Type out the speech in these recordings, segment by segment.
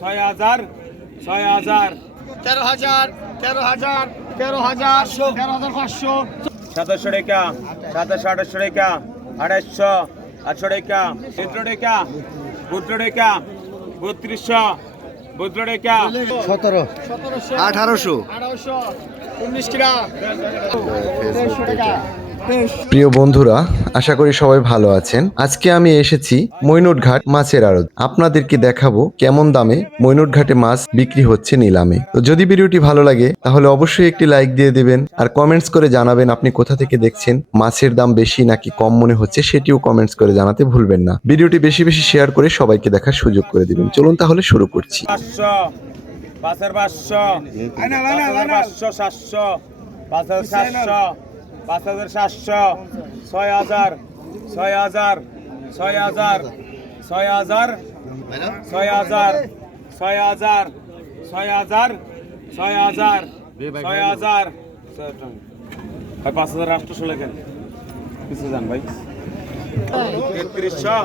ছয় হাজার ছয় হাজার। তেরো হাজার তেরো হাজার তেরো হাজার তেরো হাজার পাঁচশো। সাতাশশো টাকা সাতাশশো আঠাশশো টাকা আড়াইশো আটশো টাকা চোদ্দ টাকা বুদ্র টাকা বত্রিশশো বুদ্র টাকা। সতেরো। আঠারোশো। আঠারোশো উনিশ কিরা। দেড়শো টাকা। প্রিয় বন্ধুরা, আশা করি সবাই ভালো আছেন। আজকে আমি এসেছি মৈনট ঘাট মাছের আড়ত। আপনাদেরকে দেখাবো কেমন দামে মৈনট ঘাটে মাছ বিক্রি হচ্ছে নিলামে। তো যদি ভিডিওটি ভালো লাগে, তাহলে অবশ্যই একটি লাইক দিয়ে দেবেন আর কমেন্টস করে জানাবেন আপনি কোথা থেকে দেখছেন মাছের দাম বেশি নাকি কম মনে হচ্ছে, সেটিও কমেন্টস করে জানাতে ভুলবেন না। ভিডিওটি বেশি বেশি শেয়ার করে সবাইকে দেখার সুযোগ করে দিবেন। চলুন তাহলে শুরু করছি। পাঁচশো পাঁচশো পাঁচ হাজার পাঁচশো, সাতশো পাঁচ হাজার সাতশো, ছয় হাজার ছয় হাজার ছয় হাজার ছয় হাজার ছয় হাজার ছয় হাজার ছয় হাজার ছয় হাজার ছয় হাজার। ভাই, পাঁচ হাজার আটশো লেখেন কিছু যান ভাই? তেত্রিশা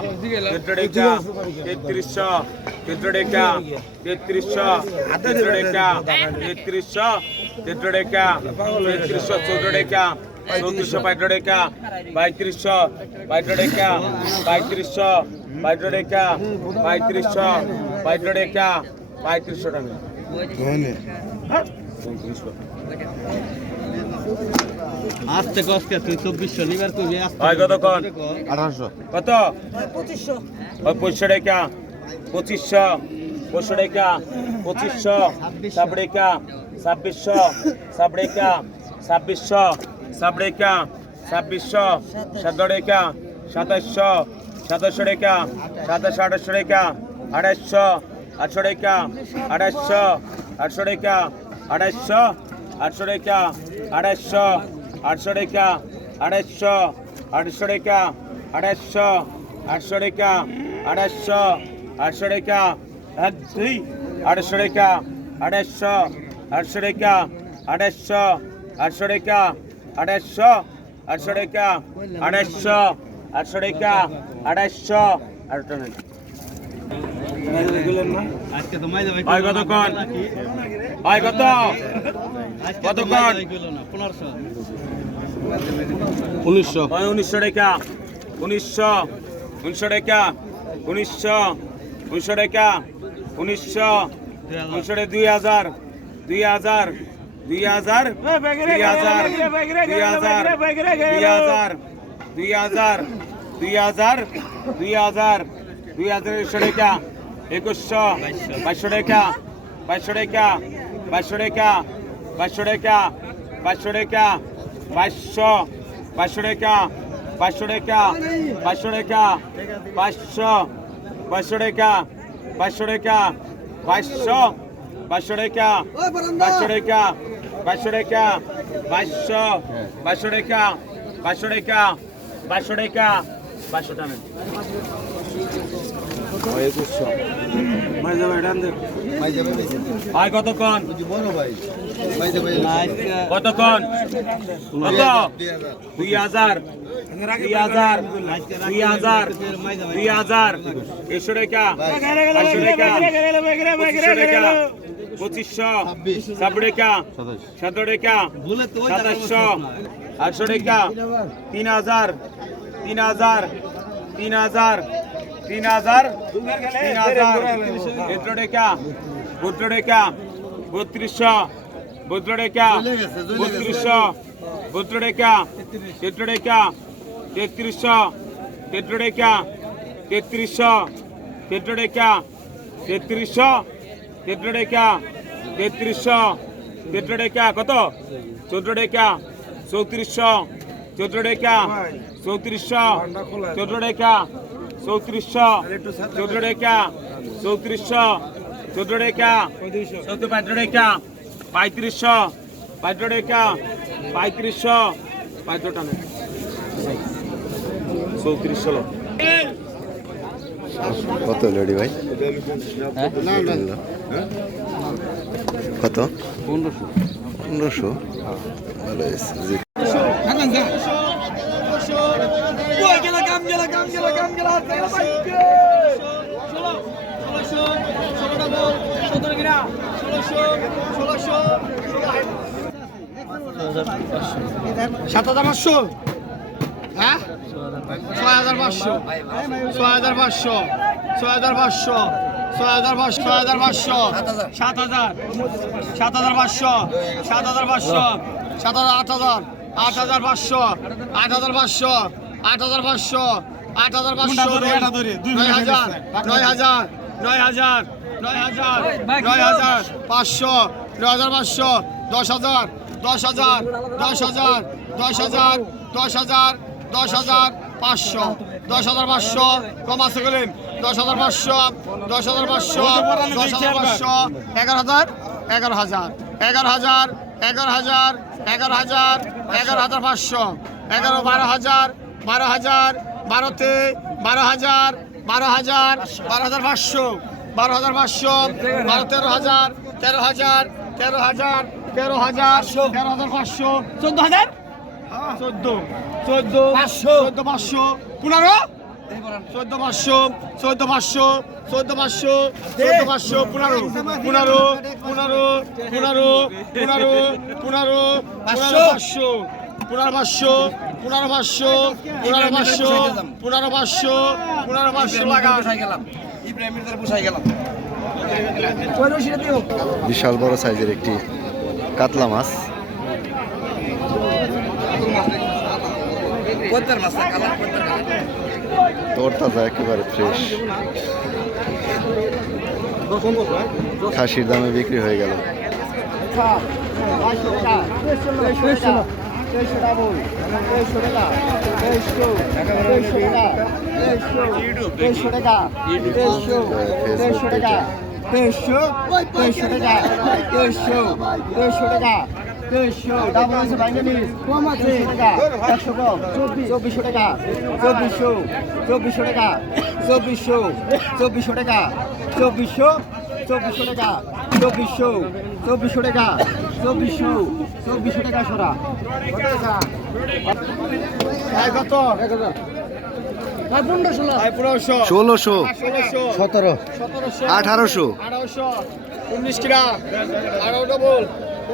তেত্রিশশো তেত্রিশা তেত্রিশশো তেত্রিশা তেত্রিশশো তেত্রিশা তেত্রিশশো চৌদ্রিশা চৌত্রিশশো বাইট্র টেকা বাইত্রিশশো বাইট্র টেকা বাইত্রিশশো বাইট্র টেকা বাইত্রিশশো বাইট্র টেকা বাইত্রিশশো ଟଙ୍କା আস্তে কসকে তুই চব্বিশ শনিবার তুমি হয় কত কন আঠারোশো। কত? পঁচিশশো। পঁচিশশো টাকা পঁচিশশো পঁচিশশো টাকা পঁচিশশো সাবড়েকা ছাব্বিশশো সাবড়েকা ছাব্বিশশো সাব রেখা ছাব্বিশশো সাত রেখা সাতাশশো সাতাশশো রেখা সাতাশশো আঠাশশো রেখা আড়াইশশো আটশো রেখা আড়াইশশো আটশো রেখা আড়াইশশো আটশো রেখা আড়াইশশো আটশো রেখা আড়াইশশো আটশো রেখা আড়াইশশো আটশো রেখা আড়াইশশো আটশো রেখা এক দুই আড়াইশো রেখা আড়াইশশো আটশো রেখা আড়াইশশো আটশো রেখা আড়াইশো আটশো টাকা আড়াইশো আটশো টাকা আড়াইশো। আটশো টাকা আজকে তো মাইজা ভাই কতক্ষণ? হয় কত? কতক্ষণ? উনিশশো। উনিশশো টাকা উনিশশো উনিশশো টাকা উনিশশো উনিশশো টাকা উনিশশো উনিশশো দুই হাজার দুই হাজার। দুই হাজার দুই হাজার দুই হাজার দুই হাজার দুই হাজার দুই হাজার দুই হাজার দুই হাজার একশো টাকা একুশশো বাইশশো টাকা বাইশশো টাকা বাইশশো টাকা বাইশশো টাকা বাইশশো টাকা বাইশশো বাইশশো টাকা বাইশশো টাকা বাইশশো টাকা বাইশশো বাইশশো টাকা বাইশশো টাকা বাইশশো বাইশশো টাকা বাইশশো টাকা বাইশশো টাকা বাইশশো বাইশশো টাকা বাইশশো টাকা বাইশশো টাকা বাইশশো টাকা। ভাই কতক্ষণ? কতক্ষণ? কত? দুই হাজার। দুই হাজার। দুই হাজার। দুই হাজার। একশো টাকা। একশো টাকা। পঁচিশশো ছাব্বিশ। টাকা সতেরো টাকা ভুলে তো সাতাশশো আটশো টাকা তিন হাজার তিন হাজার তিন হাজার তিন হাজার তিন হাজার চোদ্দ টাকা চোদ্দ টাকা বত্রিশশো বত্র টাকা বত্রিশশো বত্র টাকা চোদ্দ টাকা তেত্রিশশো চোদ্দ টাকা তেত্রিশশো চোদ্দ টাকা তেত্রিশশো চোদ্দ টাকা তেত্রিশশো চোদ্দ টাকা কত চোদ্দ টাকা চৌত্রিশশো চোদ্দ টাকা চৌত্রিশশো চোদ্দ টাকা চৌত্রিশশো চোদ্দ টাকা চৌত্রিশশো চোদ্দ টাকা চোদ্দ পঁয়ত্র টাকা পঁয়ত্রিশশো পঁয়ত্র টাকা পঁয়ত্রিশশো পঁয়ত্র টাকা চৌত্রিশশো কত লেডি ভাই কত পনেরোশো ভালো সাত হাজার পাঁচশো হ্যাঁ ছয় হাজার পাঁচশো ছয় হাজার পাঁচশো ছয় হাজার পাঁচশো ছয় হাজার পাঁচশো ছয় হাজার পাঁচশো সাত হাজার সাত হাজার পাঁচশো সাত হাজার পাঁচশো সাত হাজার আট হাজার আট হাজার পাঁচশো আট হাজার পাঁচশো আট হাজার পাঁচশো আট হাজার পাঁচশো নয় হাজার নয় হাজার নয় হাজার নয় হাজার নয় হাজার পাঁচশো নয় হাজার পাঁচশো দশ হাজার দশ হাজার দশ হাজার দশ হাজার দশ হাজার দশ হাজার পাঁচশো দশ হাজার পাঁচশো কম আছে গেলেন দশ হাজার পাঁচশো দশ হাজার পাঁচশো দশ হাজার পাঁচশো এগারো হাজার এগারো হাজার এগারো হাজার এগারো হাজার এগারো হাজার এগারো হাজার পাঁচশো এগারো বারো হাজার বারো হাজার বারোতে বারো হাজার বারো হাজার বারো হাজার পাঁচশো বারো হাজার পাঁচশো বারো তেরো হাজার তেরো হাজার তেরো হাজার তেরো হাজার তেরো হাজার পাঁচশো। চোদ্দ হাজার? চোদ্দ। চোদ্দ। পাঁচশো। চোদ্দ পাঁচশো। পনেরো? চোদ্দ পাঁচশো। চোদ্দ পাঁচশো। চোদ্দ পাঁচশো। চোদ্দ পাঁচশো। পনেরো। পনেরো। পনেরো। পনেরো। পনেরো। পনেরো। পনেরো পাঁচশো। পনেরো পাঁচশো। পনেরো পাঁচশো। পনেরো পাঁচশো। পনেরো পাঁচশো। পনেরো পাঁচশো। লাগা বিশাল বড় সাইজের একটি কাতলা মাছ। তরতাজা একেবারে ফ্রেশ খাসির দামে বিক্রি হয়ে গেল। দেড়শো দেড়শো টাকা দেড়শো দেড়শো টাকা দেড়শো ডাবল আছে বাইঙ্গালিস কম আছে টাকা একশো কম চব্বিশশো টাকা চব্বিশশো চব্বিশশো টাকা চব্বিশশো চব্বিশশো টাকা চব্বিশশো চব্বিশশো টাকা চব্বিশশো চব্বিশশো টাকা চব্বিশশো চব্বিশশো টাকা সরা। কত পনেরোশো ষোলোশো। ষোলোশো সতেরো। আঠারোশো। উনিশ গ্রাম আঠারো ডবল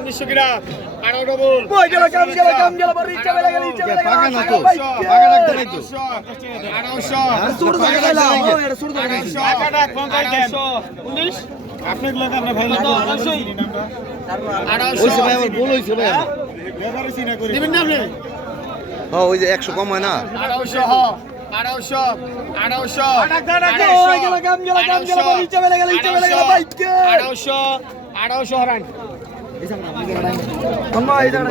উনিশশো গ্রাম আঠারো ডবল ওই যে একশো কম হয় না। আড়াইশো আড়াইশো আড়াইশো আড়াইশো আড়াইশো হরান। அம்மா இதான